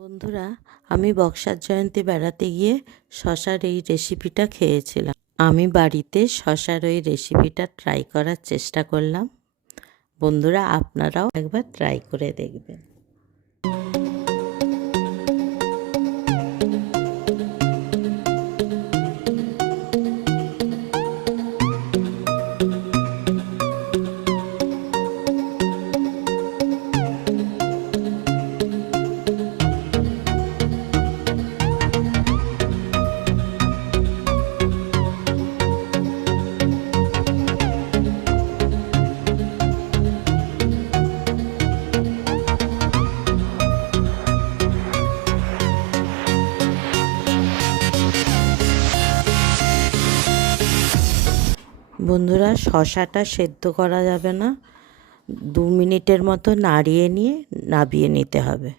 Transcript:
বন্ধুরা, আমি বক্সার জয়ন্তী বেড়াতে গিয়ে শশার এই রেসিপিটা খেয়েছিলাম। আমি বাড়িতে শশার ওই রেসিপিটা ট্রাই করার চেষ্টা করলাম। বন্ধুরা, আপনারাও একবার ট্রাই করে দেখবেন। বন্ধুরা, শশাটা সেদ্ধ করা যাবে না, 2 মিনিটের মতো নাড়িয়ে নিয়ে নাবিয়ে নিতে হবে।